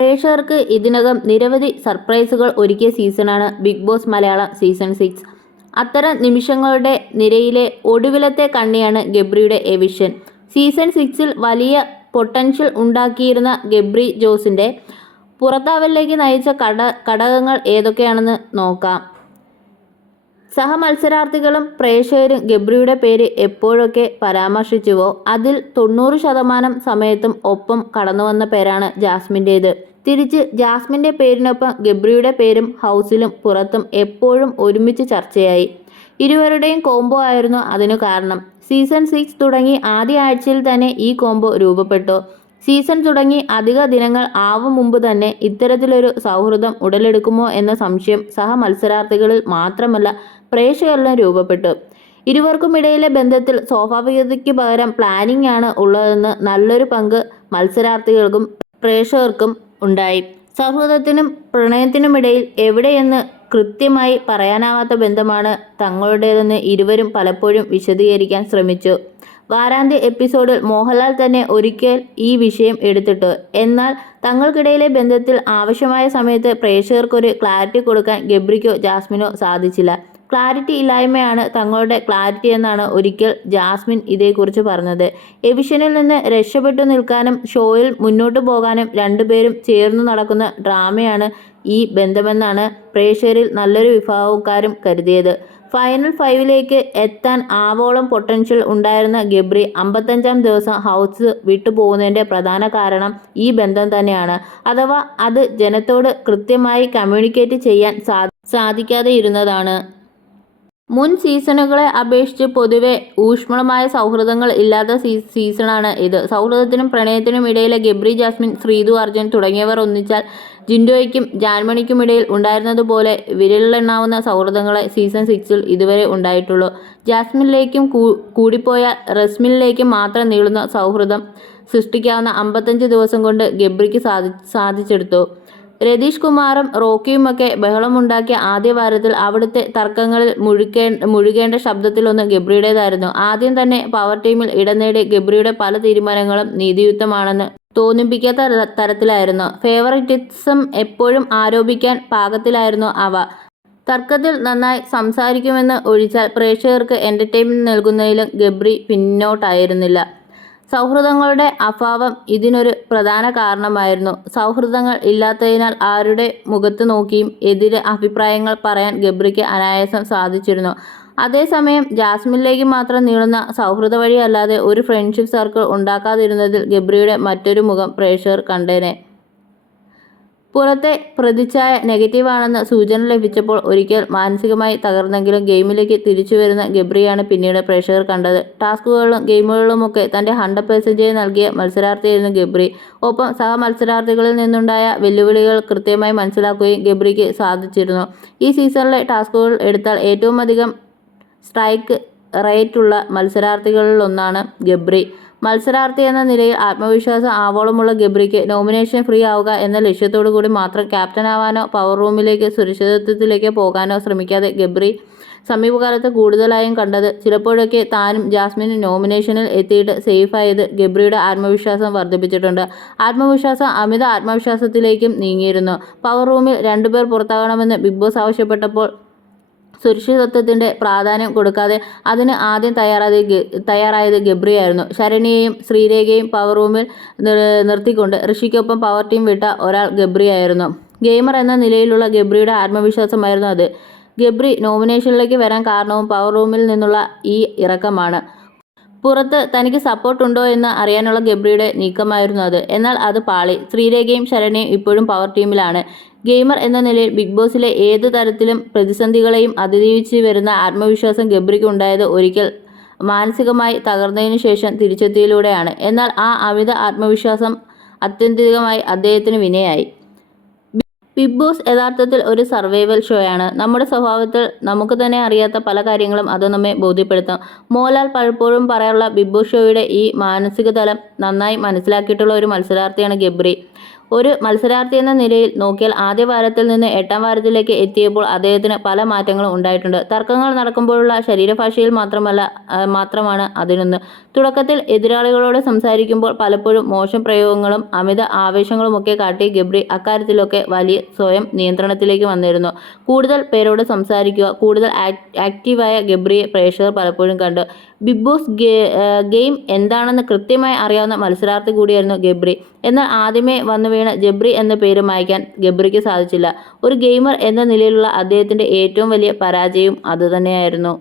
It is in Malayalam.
പ്രേക്ഷകർക്ക് ഇതിനകം നിരവധി സർപ്രൈസുകൾ ഒരുക്കിയ സീസണാണ് ബിഗ് ബോസ് മലയാളം സീസൺ 6. അത്തരം നിമിഷങ്ങളുടെ നിരയിലെ ഒടുവിലത്തെ കണ്ണിയാണ് ഗബ്രിയുടെ എവിക്ഷൻ. സീസൺ 6-ൽ വലിയ പൊട്ടൻഷ്യൽ ഉണ്ടാക്കിയിരുന്ന ഗബ്രി ജോസിൻ്റെ പുറത്താവലിലേക്ക് നയിച്ച ഘടകങ്ങൾ ഏതൊക്കെയാണെന്ന് നോക്കാം. സഹമത്സരാർത്ഥികളും പ്രേക്ഷകരും ഗബ്രിയുടെ പേര് എപ്പോഴൊക്കെ പരാമർശിച്ചുവോ അതിൽ 90% സമയത്തും ഒപ്പം കടന്നുവന്ന പേരാണ് ജാസ്മിൻ്റേത്. തിരിച്ച് ജാസ്മിൻ്റെ പേരിനൊപ്പം ഗബ്രിയുടെ പേരും ഹൗസിലും പുറത്തും എപ്പോഴും ഒരുമിച്ച് ചർച്ചയായി. ഇരുവരുടെയും കോംബോ ആയിരുന്നു അതിനു കാരണം. സീസൺ 6 തുടങ്ങി ആദ്യ ആഴ്ചയിൽ തന്നെ ഈ കോംബോ രൂപപ്പെട്ടു. സീസൺ തുടങ്ങി അധിക ദിനങ്ങൾ ആവും മുമ്പ് തന്നെ ഇത്തരത്തിലൊരു സൗഹൃദം ഉടലെടുക്കുമോ എന്ന സംശയം സഹമത്സരാർത്ഥികളിൽ മാത്രമല്ല പ്രേക്ഷകരിലും രൂപപ്പെട്ടു. ഇരുവർക്കുമിടയിലെ ബന്ധത്തിൽ സ്വാഭാവികതയ്ക്ക് പകരം പ്ലാനിംഗ് ആണ് ഉള്ളതെന്ന് നല്ലൊരു പങ്ക് മത്സരാർത്ഥികൾക്കും പ്രേക്ഷകർക്കും ഉണ്ടായി. സൗഹൃദത്തിനും പ്രണയത്തിനുമിടയിൽ എവിടെയെന്ന് കൃത്യമായി പറയാനാവാത്ത ബന്ധമാണ് തങ്ങളുടേതെന്ന് ഇരുവരും പലപ്പോഴും വിശദീകരിക്കാൻ ശ്രമിച്ചു. വാരാന്ത്യ എപ്പിസോഡിൽ മോഹൻലാൽ തന്നെ ഒരിക്കൽ ഈ വിഷയം എടുത്തിട്ടു. എന്നാൽ തങ്ങൾക്കിടയിലെ ബന്ധത്തിൽ ആവശ്യമായ സമയത്ത് പ്രേക്ഷകർക്കൊരു ക്ലാരിറ്റി കൊടുക്കാൻ ഗബ്രിക്കോ ജാസ്മിനോ സാധിച്ചില്ല. ക്ലാരിറ്റി ഇല്ലായ്മയാണ് തങ്ങളുടെ ക്ലാരിറ്റി എന്നാണ് ഒരിക്കൽ ജാസ്മിൻ ഇതേക്കുറിച്ച് പറഞ്ഞത്. എവിക്ഷനിൽ നിന്ന് രക്ഷപ്പെട്ടു നിൽക്കാനും ഷോയിൽ മുന്നോട്ടു പോകാനും രണ്ടുപേരും ചേർന്നു നടക്കുന്ന ഡ്രാമയാണ് ഈ ബന്ധമെന്നാണ് പ്രേക്ഷകരിൽ നല്ലൊരു വിഭാഗക്കാരും കരുതിയത്. ഫൈനൽ 5-ലേക്ക് എത്താൻ ആവോളം പൊട്ടൻഷ്യൽ ഉണ്ടായിരുന്ന ഗബ്രി 55-ാം ദിവസം ഹൗസ് വിട്ടുപോകുന്നതിൻ്റെ പ്രധാന കാരണം ഈ ബന്ധം തന്നെയാണ്. അഥവാ അത് ജനത്തോട് കൃത്യമായി കമ്മ്യൂണിക്കേറ്റ് ചെയ്യാൻ സാധിക്കാതെ ഇരുന്നതാണ്. മുൻ സീസണുകളെ അപേക്ഷിച്ച് പൊതുവെ ഊഷ്മളമായ സൗഹൃദങ്ങൾ ഇല്ലാത്ത സീസണാണ് ഇത്. സൗഹൃദത്തിനും പ്രണയത്തിനും ഇടയിലെ ഗബ്രി, ജാസ്മിൻ, ശ്രീതു, അർജുൻ തുടങ്ങിയവർ ഒന്നിച്ചാൽ ജിൻഡോയ്ക്കും ജാൻമണിക്കുമിടയിൽ ഉണ്ടായിരുന്നതുപോലെ വിരലിലെണ്ണാവുന്ന സൗഹൃദങ്ങളെ സീസൺ 6-ൽ ഇതുവരെ ഉണ്ടായിട്ടുള്ളൂ. ജാസ്മിനിലേക്കും കൂടിപ്പോയാൽ റസ്മിനിലേക്കും മാത്രം നീളുന്ന സൗഹൃദം സൃഷ്ടിക്കാവുന്ന 55 ദിവസം കൊണ്ട് ഗബ്രിക്ക് സാധിച്ചെടുത്തു. രതീഷ് കുമാറും റോക്കിയുമൊക്കെ ബഹളമുണ്ടാക്കിയ ആദ്യ വാരത്തിൽ അവിടുത്തെ തർക്കങ്ങളിൽ മുഴുകേണ്ട ശബ്ദത്തിലൊന്ന് ഗബ്രിയുടേതായിരുന്നു. ആദ്യം തന്നെ പവർ ടീമിൽ ഇടം നേടി ഗബ്രിയുടെ പല തീരുമാനങ്ങളും നീതിയുക്തമാണെന്ന് തോന്നിപ്പിക്കാത്ത തരത്തിലായിരുന്നു. ഫേവറിറ്റിസം എപ്പോഴും ആരോപിക്കാൻ പാകത്തിലായിരുന്നു അവ. തർക്കത്തിൽ നന്നായി സംസാരിക്കുമെന്ന് ഒഴിച്ചാൽ പ്രേക്ഷകർക്ക് എൻ്റർടൈൻമെൻറ്റ് നൽകുന്നതിലും ഗബ്രി പിന്നോട്ടായിരുന്നില്ല. സൗഹൃദങ്ങളുടെ അഭാവം ഇതിനൊരു പ്രധാന കാരണമായിരുന്നു. സൗഹൃദങ്ങൾ ഇല്ലാത്തതിനാൽ ആരുടെ മുഖത്ത് നോക്കിയും എതിരെ അഭിപ്രായങ്ങൾ പറയാൻ ഗബ്രിക്ക് അനായാസം സാധിച്ചിരുന്നു. അതേസമയം ജാസ്മിനിലേക്ക് മാത്രം നീളുന്ന സൗഹൃദ വഴി അല്ലാതെ ഒരു ഫ്രണ്ട്ഷിപ്പ് സർക്കിൾ ഉണ്ടാക്കാതിരുന്നതിൽ ഗബ്രിയുടെ മറ്റൊരു മുഖം പ്രേക്ഷകർ കണ്ടേനെ. പുറത്തെ പ്രതിച്ഛായ നെഗറ്റീവാണെന്ന് സൂചന ലഭിച്ചപ്പോൾ ഒരിക്കൽ മാനസികമായി തകർന്നെങ്കിലും ഗെയിമിലേക്ക് തിരിച്ചു വരുന്ന ഗബ്രിയാണ് പിന്നീട് പ്രേക്ഷകർ കണ്ടത്. ടാസ്കുകളിലും ഗെയിമുകളിലുമൊക്കെ തൻ്റെ 100% നൽകിയ മത്സരാർത്ഥിയായിരുന്നു ഗബ്രി. ഒപ്പം സഹമത്സരാർത്ഥികളിൽ നിന്നുണ്ടായ വെല്ലുവിളികൾ കൃത്യമായി മനസ്സിലാക്കുകയും ഗബ്രിക്ക് സാധിച്ചിരുന്നു. ഈ സീസണിലെ ടാസ്കുകൾ എടുത്താൽ ഏറ്റവും അധികം സ്ട്രൈക്ക് റേറ്റുള്ള മത്സരാർത്ഥികളിലൊന്നാണ് ഗബ്രി. മത്സരാർത്ഥി എന്ന നിലയിൽ ആത്മവിശ്വാസം ആവോളമുള്ള ഗബ്രിക്ക് നോമിനേഷൻ ഫ്രീ ആവുക എന്ന ലക്ഷ്യത്തോടു കൂടി മാത്രം ക്യാപ്റ്റനാവാനോ പവർ റൂമിലേക്ക് സുരക്ഷിതത്വത്തിലേക്ക് പോകാനോ ശ്രമിക്കാതെ ഗബ്രി സമീപകാലത്ത് കൂടുതലായും കണ്ടത് ചിലപ്പോഴൊക്കെ താനും ജാസ്മിനും നോമിനേഷനിൽ എത്തിയിട്ട് സേഫായത് ഗബ്രിയുടെ ആത്മവിശ്വാസം വർദ്ധിപ്പിച്ചിട്ടുണ്ട്. അമിത ആത്മവിശ്വാസത്തിലേക്കും നീങ്ങിയിരുന്നു. പവർ റൂമിൽ 2 പേർ പുറത്താകണമെന്ന് ബിഗ് ബോസ് ആവശ്യപ്പെട്ടപ്പോൾ സുരക്ഷിതത്വത്തിൻ്റെ പ്രാധാന്യം കൊടുക്കാതെ അതിന് ആദ്യം തയ്യാറായത് ഗബ്രിയായിരുന്നു. ശരണ്യയെയും ശ്രീരേഖയെയും പവർ റൂമിൽ നിർത്തിക്കൊണ്ട് ഋഷിക്കൊപ്പം പവർ ടീം വിട്ട ഒരാൾ ഗബ്രിയായിരുന്നു. ഗെയിമർ എന്ന നിലയിലുള്ള ഗബ്രിയുടെ ആത്മവിശ്വാസമായിരുന്നു അത്. ഗബ്രി നോമിനേഷനിലേക്ക് വരാൻ കാരണവും പവർ റൂമിൽ നിന്നുള്ള ഈ ഇറക്കമാണ്. പുറത്ത് തനിക്ക് സപ്പോർട്ടുണ്ടോ എന്ന് അറിയാനുള്ള ഗബ്രിയുടെ നീക്കമായിരുന്നു അത്. എന്നാൽ അത് പാളി. ശ്രീരേഖയും ശരണ്യയും ഇപ്പോഴും പവർ ടീമിലാണ്. ഗെയിമർ എന്ന നിലയിൽ ബിഗ് ബോസിലെ ഏത് തരത്തിലും പ്രതിസന്ധികളെയും അതിജീവിച്ച് വരുന്ന ആത്മവിശ്വാസം ഗബ്രിക്ക് ഉണ്ടായത് ഒരിക്കൽ മാനസികമായി തകർന്നതിനു ശേഷം തിരിച്ചെത്തിയതിലൂടെയാണ്. എന്നാൽ ആ അമിത ആത്മവിശ്വാസം ആത്യന്തികമായി അദ്ദേഹത്തിന് വിനയായി. ബിഗ് ബോസ് യഥാർത്ഥത്തിൽ ഒരു സർവൈവൽ ഷോയാണ്. നമ്മുടെ സ്വഭാവത്തിൽ നമുക്ക് തന്നെ അറിയാത്ത പല കാര്യങ്ങളും അത് നമ്മെ ബോധ്യപ്പെടുത്തും. മോഹൻലാൽ പലപ്പോഴും പറയാറുള്ള ബിഗ് ബോസ് ഷോയുടെ ഈ മാനസിക തലം നന്നായി മനസ്സിലാക്കിയിട്ടുള്ള ഒരു മത്സരാർത്ഥിയാണ് ഗബ്രി. ഒരു മത്സരാർത്ഥി എന്ന നിലയിൽ നോക്കിയാൽ ആദ്യ വാരത്തിൽ നിന്ന് 8ാം വാരത്തിലേക്ക് എത്തിയപ്പോൾ അദ്ദേഹത്തിന് പല മാറ്റങ്ങളും ഉണ്ടായിട്ടുണ്ട്. തർക്കങ്ങൾ നടക്കുമ്പോഴുള്ള ശരീരഭാഷയിൽ മാത്രമാണ് അതിനൊന്ന്. തുടക്കത്തിൽ എതിരാളികളോട് സംസാരിക്കുമ്പോൾ പലപ്പോഴും മോശം പ്രയോഗങ്ങളും അമിത ആവേശങ്ങളുമൊക്കെ കാട്ടി ഗബ്രി അക്കാര്യത്തിലൊക്കെ വലിയ സ്വയം നിയന്ത്രണത്തിലേക്ക് വന്നിരുന്നു. കൂടുതൽ പേരോട് സംസാരിക്കുക, കൂടുതൽ ആക്റ്റീവായ ഗബ്രിയെ പ്രേക്ഷകർ പലപ്പോഴും കണ്ടു. ബിഗ് ബോസ് ഗെയിം എന്താണെന്ന് കൃത്യമായി അറിയാവുന്ന മത്സരാർത്ഥി കൂടിയായിരുന്നു ഗബ്രി. എന്നാൽ ആദ്യമേ വന്നു വീണ ജബ്രി എന്ന പേര് മായ്ക്കാൻ ഗബ്രിക്ക് സാധിച്ചില്ല. ഒരു ഗെയിമർ എന്ന നിലയിലുള്ള അദ്ദേഹത്തിൻ്റെ ഏറ്റവും വലിയ പരാജയവും അതുതന്നെയായിരുന്നു.